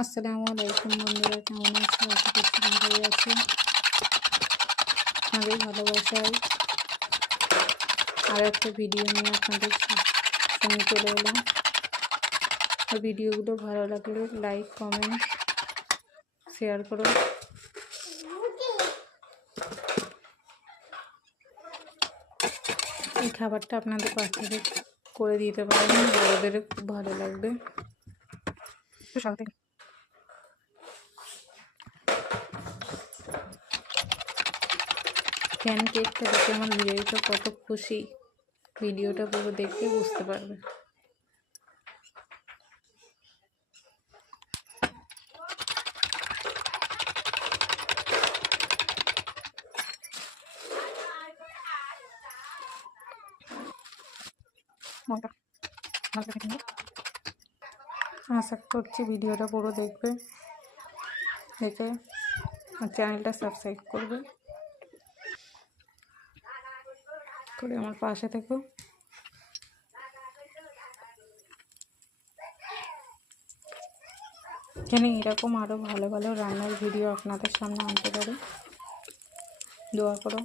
আসসালামু আলাইকুম বন্ধুরা, কেমন আছো? আশা করছি ভালোই আছো। আপনাদের ভালোবাসায় আর একটা ভিডিও নিয়ে আপনাদের সঙ্গে চলে এলাম। আর ভিডিওগুলো ভালো লাগলে লাইক, কমেন্ট, শেয়ার করো। এই খাবারটা আপনাদের বাচ্চাদের করে দিতে পারেন, বড়োদেরও খুব ভালো লাগবে। প্যান কেকটা দেখে আমার ভিডিওটা কত খুশি, ভিডিওটা পুরো দেখে বুঝতে পারবে। আশা করছি ভিডিওটা পুরো দেখবে, দেখে চ্যানেলটা সাবস্ক্রাইব করবে, করে আমার পাশে থেকো। যেন এরকম আরও ভালো ভালো রান্নার ভিডিও আপনাদের সামনে আনতে পারে। দোয়া করো।